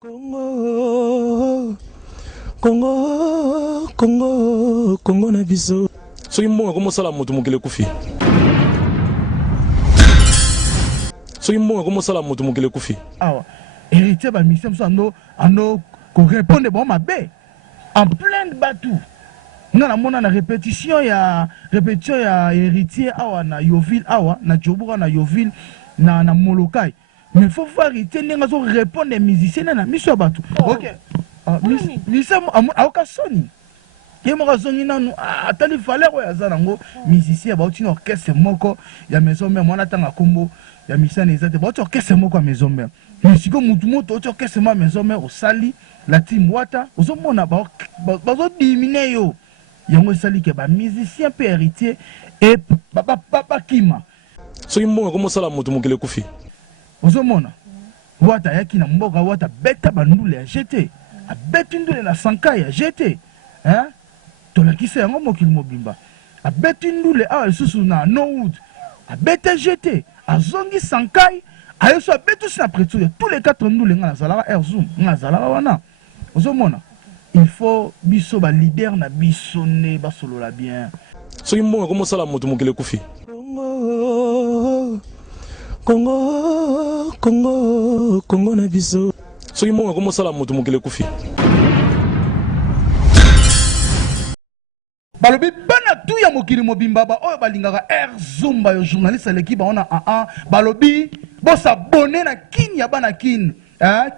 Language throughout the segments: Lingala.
Congo, Congo, Congo, Congo na biso. Soki mbongo komo sala moto mokele kufi. Soki mbongo komo sala moto mokele kufi. Awa, héritier ba mission so ando ko répondre bon mabe. En plein de batou. Nga na mona na répétition ya héritier awa na Yoville awa na Djobura na Yoville na Molokai. Mais il faut voir héritier nenga so répondre les musiciens na mission batou. OK. Musicien aoka soni. Yemo zongi nanu atali valeur ya zanango musicien ba uti orchestre moko ya maison mère mwana tanga kombo ya musicien ezate ba uti orchestre moko ya maison mère. Mais siko mutu moto uti orchestre ma maison mère osali la team wata ozomona ba zo diminuer yo. Yango sali ke ba musicien pe héritier et papa kima. Soki mbongo komo sala moto mokele kufi. Ozomona wata yaki na mboka wata beta bandule ya jeté. A beta ndule na sankai ya jeté. Hein? Tolakisa yango mokili mobimba. A beta ndule awa susu na Norwood. A beta jeté. A zongi sankai. A yoso a beta si na preto ya tous les quatre ndule nga na zalara air zoom. Nga na zalara wana. Ozomona. Il faut biso ba leader na biso ne ba solo la bien. Soki mbongo komo sala moto mokele kufi. Congo, Congo, Congo, Congo na biso. Soki mbongo komo sala moto mokele kufi. Balobi bana tu ya mokili mobimba ba oyo balingaka air zumba yo journaliste l'équipe on a balobi bo s'abonner na kin ya bana kin.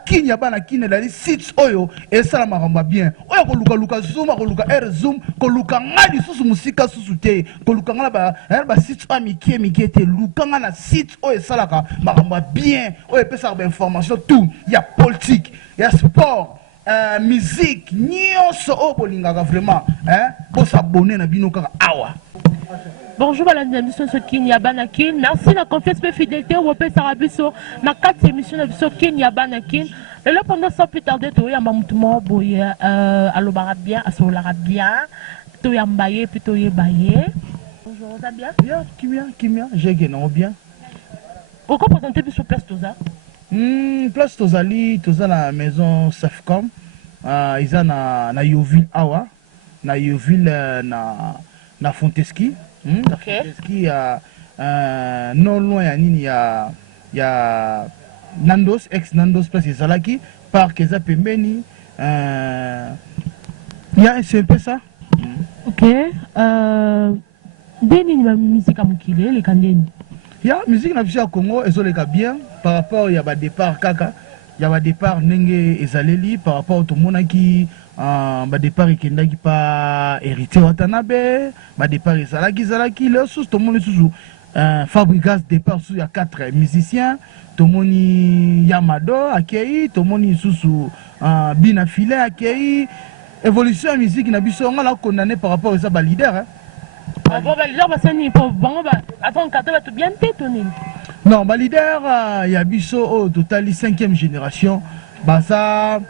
Kin ya bana kin la sites oyo et ça la maramba bien. Oyo ko luka zoom ko luka air zoom ko luka ngadi susu musika susu te ko luka ngala ba sites amiki te luka ngana sites oyo salaka maramba bien. Oyo pesa ba information tout, il y a politique, il y a sport. Musique, nyonso o bolingaka vraiment pour s'abonner na bino kaka awa. Bonjour à l'émission de Kenya Banakin. Merci la confiance et fidélité au Wopé Sarabiso. Na 4 émissions de Kenya Banakin. Et là pendant sans plus tarder, tu as mamoutement boye alobara bien, asolara bien. Tu as mbaye puis tu as baye. Bonjour, ça bien? Bien, Kimia, j'ai gagné bien. Pourquoi présenter plus sur place tout ça? Place tozali toza na maison Safcom ils a na Yoville awa na Yoville na Fonteski na Fonteski non loin ya nini ya Nandos ex Nandos place ezalaki parc eza pembeni c'est un peu ça. OK deni ni musique amukile le kandeni. Ya musique na biso ya Congo ezoleka bien par rapport ya ba départ kaka ya ba départ ndenge ezaleli par rapport to monaki ba départ ekendaki pa héritier Watanabe ba départ ezalaki le sous to moni sous Fabrigas départ sous ya 4 musiciens to moni Yamado akei to moni sous Bina Filet akei évolution ya musique na biso ngala condamné par rapport à ba leader Bon, leader, attends, tu bien t'étonner. Non, ma leader, il y a Bisso au total 5e génération. Baza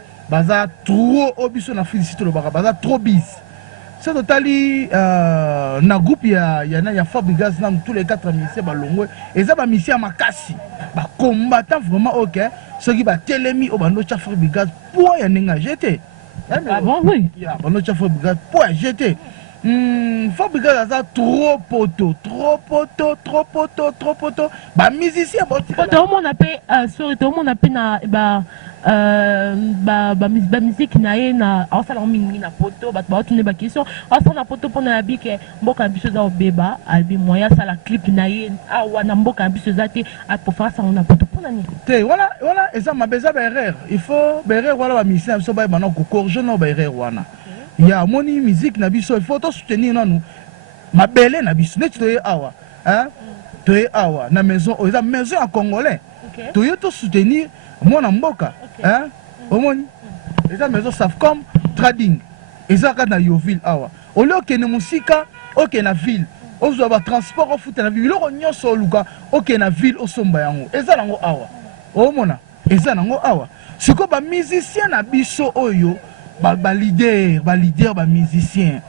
trop au Bisso na félicité le baza trop bis. C'est total na groupe il y a Fabrigas dans tous les 4 ministères balongwe et ça ba mission makasi. Ba combattant vraiment OK. Ceux qui ba telemi au bando cha Fabrigas pour ya ninga jeté. Ah bon oui. Ya bando cha Fabrigas pour jeté. Fabrigas a trop poteau. Bah musicien bon. Tout le monde appelle sur tout le monde appelle na musique na en salon mingi na poteau ba tu ne ba question en salon na poteau pour na bike mboka biso za obeba albi moya sala clip na ye awa na mboka biso za te a pour faire ça on a poteau pour na ni. Voilà et ça m'a besoin d'erreur. Il faut erreur voilà ba musicien so ba maintenant ko corriger no ba erreur wana. Il y a moni musique na biso il faut to soutenir nous ma belle na biso net to awa to awa na maison oza maison en congolais to yo to soutenir moi na mboka omoni eza maison Safcom trading eza ka na Yoville awa olio ke na musika OK na ville ozo ba transport au foot na ville loko nyonso luka OK na ville osomba yango eza nango awa omona eza nango awa siko ba musicien na biso oyo ba leader ba musicien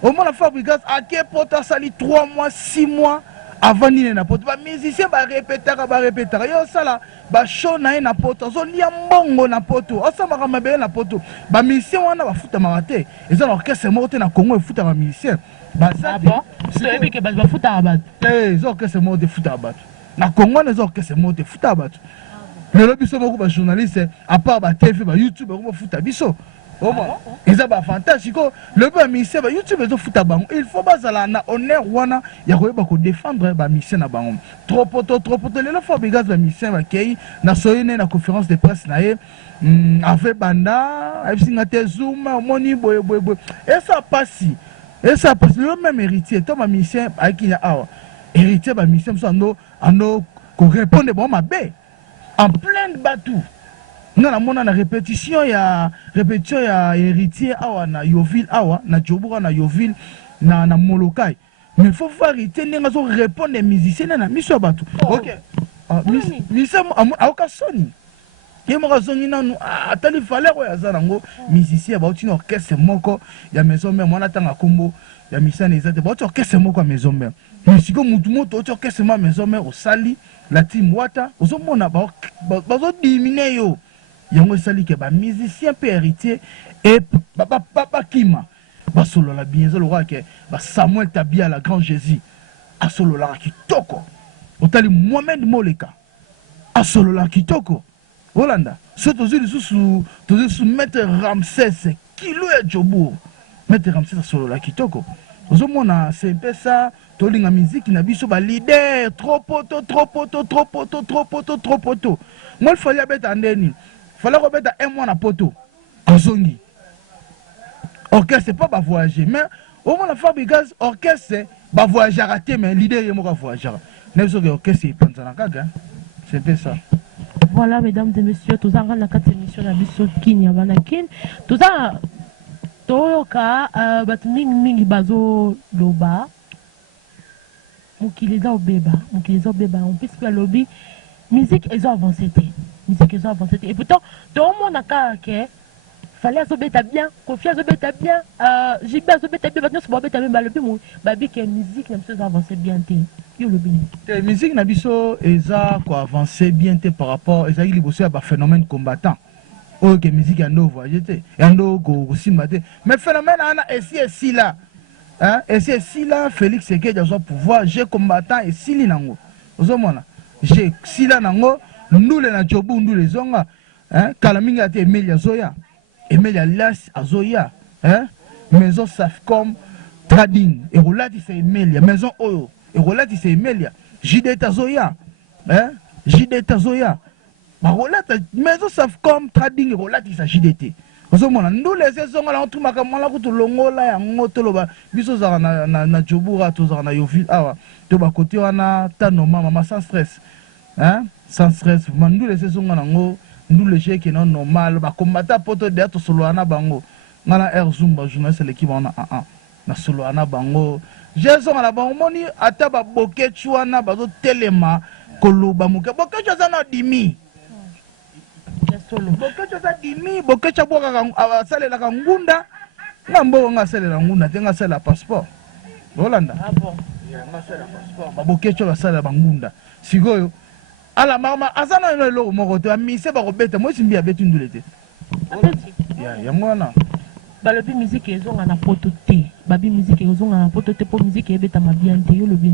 au moins la Fabrigas a qui porte sali 3 mois 6 mois avant nini na poto ba musicien ba répétaka yo sala ba show na na poto zo lia mbongo na poto osama ka mabe na poto ba musicien wana ba futa marate eza na orchestre morte na Congo futa ba musicien ba ça bon c'est bien que ba futa ba zo orchestre morte futa ba na Congo na zo orchestre morte futa ba lelo biso moko ba journaliste à part ba TV ba YouTube ko futa biso eza ba fantastique le ba musicien ba YouTube zo futa bango il faut bazala na honneur wana ya koyeba ko défendre ba musicien na bango trop poto lelo faut bigaz ba musicien ba kei na soyene na conférence de presse na ye avec banda abisinga te zoom moni boy et ça passe le même héritier to ba musicien akinya awa héritier ba musicien so ando ko répondre bon mabe en plein bateau. Nous avons une répétition ya héritier awa na Yoville awa na Djobura na Yoville na Molokai. Mais il faut voir héritier n'enga zo répondre musicien na miso bateau. OK. Musicien aoka soni. Yemo razongi nanu atali valeur ya zanango musicien ba uti orchestre moko ya maison mère mwana tanga kombo ya musicien ezate ba uti orchestre moko ya maison mère. Musicien mutu moto uti orchestre ma maison mère osali la team wata ozomona ba zo diminuer yo yango sali ke ba musicien pe héritier et papa kima ba solo la bien zo lo ke ba Samuel Tabia la grand Jésus a solo la kitoko otali Mohamed Moleka a solo la kitoko Holanda surtout sous maître Ramsès kilo ya Jobo maître Ramsès a solo la kitoko ozomona c'est un peu ça tolinga musique na biso ba leader trop poto moi il fallait beta ndeni fallait ko beta un mois na poto azongi orchestre pas ba voyager mais au moins la Fabregas orchestre ba voyager raté mais leader yemo ka voyager ne so que orchestre panzana kaka c'est un peu ça. Voilà mesdames et messieurs tous en la 4 émission na biso Kinya Banakin tous en toyoka batu mingi bazo loba mukiliza obeba on puisse que lobby musique ils ont avancé et pourtant tout le monde a que fallait azobeta bien Kofi azobeta bien JB azobeta bien maintenant so beta bien lobby mo babi que musique na biso avancé bien té yo lobby la musique na biso eza ko avancer bien té par rapport ezali liboso ya ba phénomène combattant oh que musique ya no voyager ya no go simate mais phénomène ana ici là hein et c'est si là Félix Sekedi a son pouvoir j'ai combattant et sili nango ozomona j'ai sila nango ndule na jobu ndule zonga hein kala mingi ate Emilia Zoya Emilia Las Azoya hein maison Safcom trading et rolati c'est Emilia maison oyo et rolati c'est Emilia JD Tazoya hein JD Tazoya ba rolata maison Safcom trading et rolati c'est JDT ozomona ndule sezonga la ntumaka mala kutulongola ya ngotoloba biso za na Djobura to za na Yoville awa to ba côté wana tano mama sans stress hein sans stress mandule sezonga nango ndule cheke non normal ba combattant poto de to solo ana bango ngana air zumba journaliste l'équipe wana na solo ana bango jezo na bango moni ata ba bokechu wana bazo telema koloba muke bokechu za na dimi bokecha za dimi bokecha boka asalela ka ngunda ngambo nga salela ngunda tenga sala passeport Holanda bon nga sala passeport ba bokecha basala bangunda sikoyo ala mama azana no lo moko te amise ba robeta moi simbi abetu ndulete ya yango na balobi musique ezonga na poto te babi musique ezonga na poto te po musique ebeta mabiante yo lobi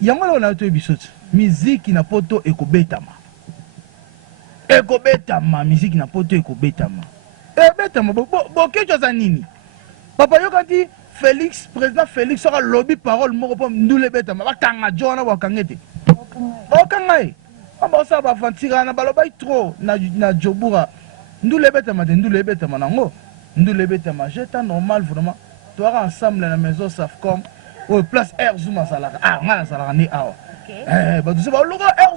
yango lo na to bisoti musique na poto ekobetama ekobetama musique na poto ekobetama ebetama bokecho za nini papa yokati Félix président Félix sera lobby parole moko po ndule betama bakanga jona bakangete bakanga amba sa ba fantira na baloba trop na Djobura ndule betama nango ndule betama jeta normal vraiment toi ensemble na maison Safcom au place Air Zuma salaka nga salaka ni awa ba tu ba logo Air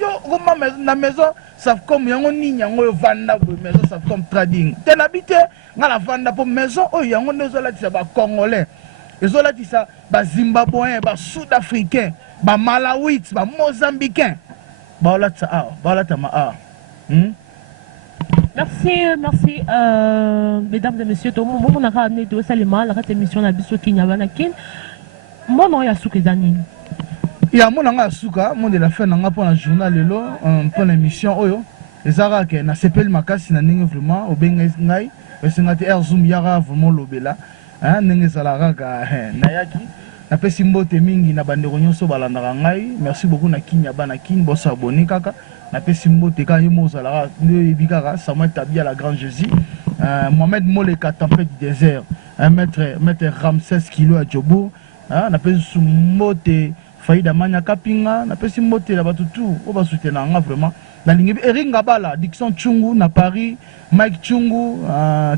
yo goma na maison Safcom yango ni yango vanda maison Safcom trading tenabite nga la vanda po maison o yango nezola tisa ba congolais ezola tisa ba zimbabwéen ba sud-africain ba malawite ba mozambicain ba la tsa ba la tama Merci, mesdames et messieurs. Tout le monde a ramené de Salima, la émission de Bisso Kinya Banakin. Mon nom est Souk Zanine. ya mona nga suka monde la fin nga pour un journal lelo pour l'émission oyo ezara ke na sepeli makasi na ndenge vraiment obenga ngai esenga te air zoom yara vraiment lobela ndenge ezalaka ka nayaki napesi mbote mingi na bandeko nyonso balandaka ngai merci beaucoup na kini ya bana kini boso abonné kaka napesi mbote ka yemo ozalaka nde oyebi kaka Samuel Tabia la Grand Jésus Mohamed Moleka Tempête du désert maître Ramsès Kilo à Djobo napesi mbote Faïda Manya Kapinga napesi mbote la bato tout o ba soutenir nga vraiment na lingi Eringa Bala Dixon Chungu na Paris Mike Chungu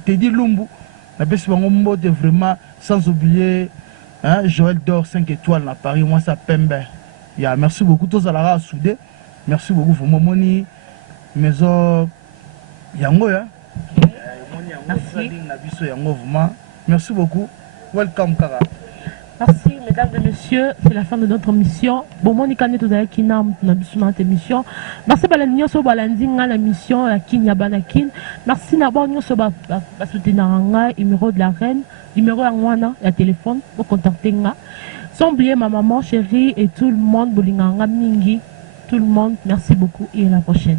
Teddy Lumbu napesi bango mbote vraiment sans oublier Joël Dor 5 étoiles à Paris, moi ça Pembe. Merci beaucoup, tous à la soudé. Merci beaucoup pour mon moni. Maison Yango, merci beaucoup. Welcome, Kara. Merci, mesdames et messieurs. C'est la fin de notre mission. Bon, moi, je suis tout à l'heure émission. Merci à l'union sur la mission à Kinyabanakin. Merci à l'union sur la soutenir numéro de la reine, numéro à téléphone pour contacter. Sans oublier ma maman chérie et tout le monde, Bolinganga Mingi. Tout le monde, merci beaucoup et à la prochaine.